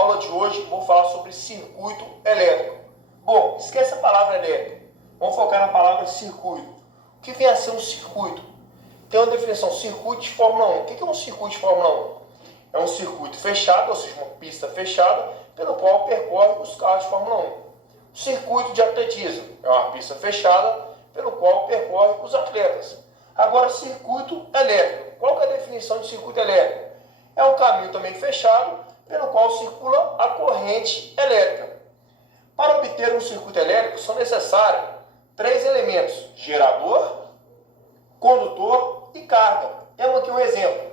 Aula de hoje vou falar sobre circuito elétrico. Bom, esquece a palavra elétrico. Vamos focar na palavra circuito. O que vem a ser um circuito? Tem uma definição, circuito de Fórmula 1. O que é um circuito de Fórmula 1? É um circuito fechado, ou seja, uma pista fechada, pelo qual percorre os carros de Fórmula 1. O circuito de atletismo é uma pista fechada, pelo qual percorre os atletas. Agora, circuito elétrico. Qual que é a definição de circuito elétrico? É um caminho também fechado, pelo qual circula a corrente elétrica. Para obter um circuito elétrico, são necessários 3 elementos: gerador, condutor e carga. Temos aqui um exemplo.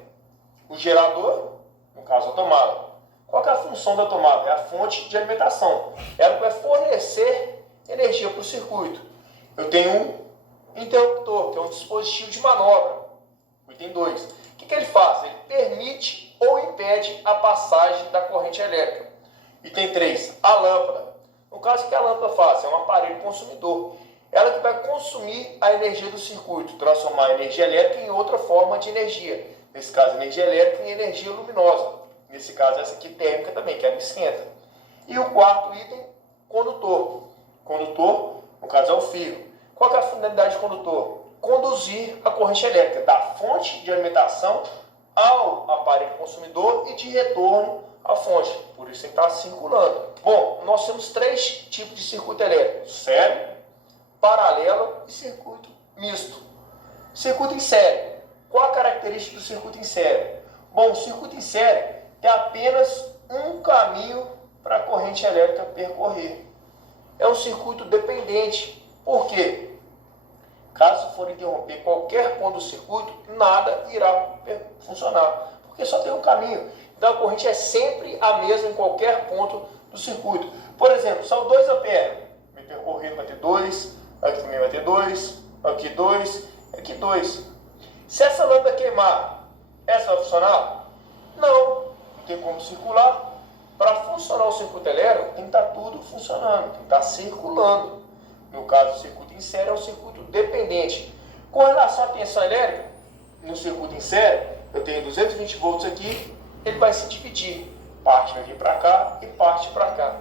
O gerador, no caso a tomada. Qual que é a função da tomada? É a fonte de alimentação. Ela vai fornecer energia para o circuito. Eu tenho um interruptor, que é um dispositivo de manobra. Item 2. O que ele faz? Ele permite ou impede a passagem da corrente elétrica. Item 3. A lâmpada. No caso, o que a lâmpada faz? É um aparelho consumidor. Ela que vai consumir a energia do circuito, transformar a energia elétrica em outra forma de energia. Nesse caso, energia elétrica em energia luminosa. Nesse caso, essa aqui térmica também, que ela esquenta. E o quarto item, condutor. Condutor, no caso, é o fio. Qual que é a finalidade do condutor? Conduzir a corrente elétrica da fonte de alimentação ao aparelho consumidor e de retorno à fonte. Por isso ele está circulando. Bom, nós temos 3 tipos de circuito elétrico: série, paralelo e circuito misto. Circuito em série. Qual a característica do circuito em série? Bom, o circuito em série tem apenas um caminho para a corrente elétrica percorrer. É um circuito dependente. Por quê? Caso for interromper qualquer ponto do circuito, nada irá funcionar, porque só tem um caminho. Então a corrente é sempre a mesma em qualquer ponto do circuito. Por exemplo, são 2 amperes. Me percorrendo vai ter 2, aqui também vai ter 2, aqui 2, aqui 2. Se essa lâmpada queimar, essa vai funcionar? Não tem como circular. Para funcionar o circuito elétrico, tem que estar tudo funcionando, tem que estar circulando. No caso, o circuito em série é um circuito dependente. Com relação à tensão elétrica, no circuito em série, eu tenho 220 volts aqui, ele vai se dividir. Parte vai vir para cá e parte para cá.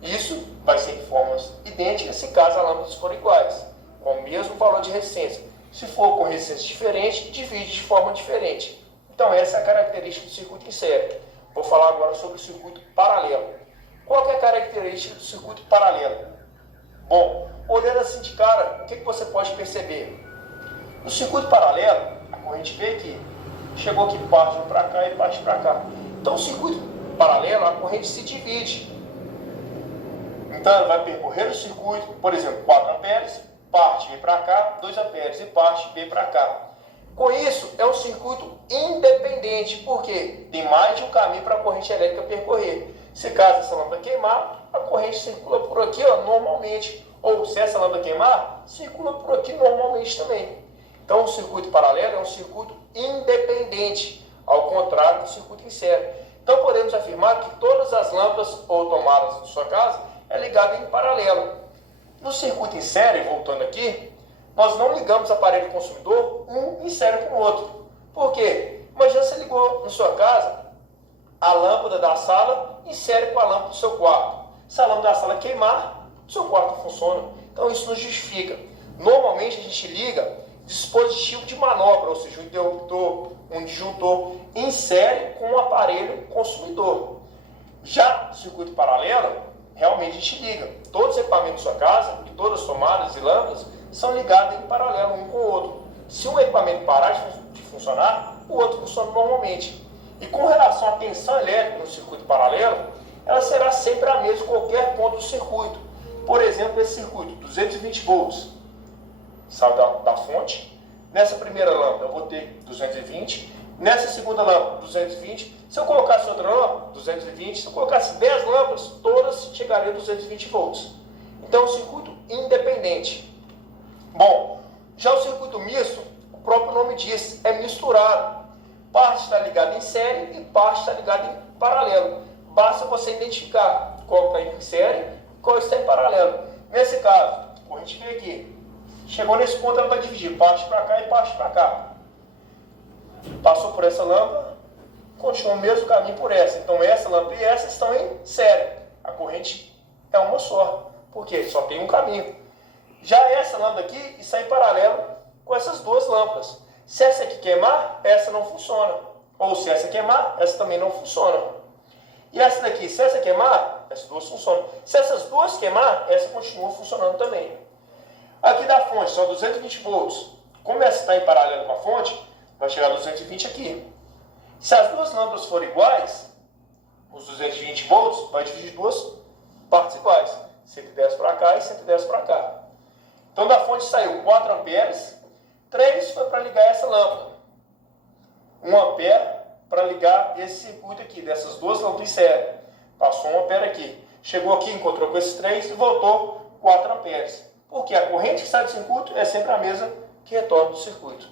Isso vai ser em formas idênticas se caso as lâmpadas forem iguais, com o mesmo valor de resistência. Se for com resistência diferente, divide de forma diferente. Então essa é a característica do circuito em série. Vou falar agora sobre o circuito paralelo. Qual que é a característica do circuito paralelo? Bom, olhando assim de cara, o que você pode perceber? No circuito paralelo, a corrente veio aqui, chegou aqui, parte para cá e parte para cá. Então, o circuito paralelo, a corrente se divide. Então, ela vai percorrer o circuito, por exemplo, 4 amperes, parte vem para cá, 2 amperes e parte vem para cá. Com isso, é um circuito independente, porque tem mais de um caminho para a corrente elétrica percorrer. Se caso essa lâmpada queimar, a corrente circula por aqui normalmente. Ou se essa lâmpada queimar, circula por aqui normalmente também. Então o circuito paralelo é um circuito independente, ao contrário do circuito em série. Então podemos afirmar que todas as lâmpadas ou tomadas de sua casa é ligada em paralelo. No circuito em série, voltando aqui, nós não ligamos aparelho consumidor um em série com o outro. Por quê? Imagina você ligou na sua casa a lâmpada da sala em série com a lâmpada do seu quarto. Se a lâmpada da sala queimar, o seu quarto funciona. Então isso não justifica. Normalmente a gente liga dispositivo de manobra, ou seja, um interruptor, um disjuntor, em série com o aparelho consumidor. Já no circuito paralelo, realmente a gente liga. Todos os equipamentos da sua casa, e todas as tomadas e lâmpadas, são ligados em paralelo um com o outro. Se um equipamento parar de funcionar, o outro funciona normalmente. E com relação à tensão elétrica no circuito paralelo, ela será sempre a mesma em qualquer ponto do circuito. Por exemplo, esse circuito, 220 volts, sai da fonte. Nessa primeira lâmpada eu vou ter 220. Nessa segunda lâmpada, 220. Se eu colocasse outra lâmpada, 220. Se eu colocasse 10 lâmpadas, todas chegariam a 220 volts. Então, é um circuito independente. Bom, já o circuito misto, o próprio nome diz, é misturado. Parte está ligada em série e parte está ligada em paralelo. Basta você identificar qual está em série e qual está em paralelo. Nesse caso, a corrente veio aqui. Chegou nesse ponto, ela vai dividir parte para cá e parte para cá. Passou por essa lâmpada, continua o mesmo caminho por essa. Então essa lâmpada e essa estão em série. A corrente é uma só, porque só tem um caminho. Já essa lâmpada aqui está em paralelo com essas duas lâmpadas. Se essa aqui queimar, essa não funciona. Ou se essa queimar, essa também não funciona. E essa daqui, se essa queimar, essas duas funcionam. Se essas duas queimar, essa continua funcionando também. Aqui da fonte, só 220 volts. Como essa está em paralelo com a fonte, vai chegar a 220 aqui. Se as duas lâmpadas forem iguais, os 220 volts vai dividir duas partes iguais. 110 para cá e 110 para cá. Então da fonte saiu 4 amperes, 3 foi para ligar essa lâmpada. 1 ampere para ligar esse circuito aqui, dessas duas lâmpadas em série. Passou 1 ampere aqui. Chegou aqui, encontrou com esses 3 e voltou 4 amperes. Porque a corrente que sai do circuito é sempre a mesma que retorna do circuito.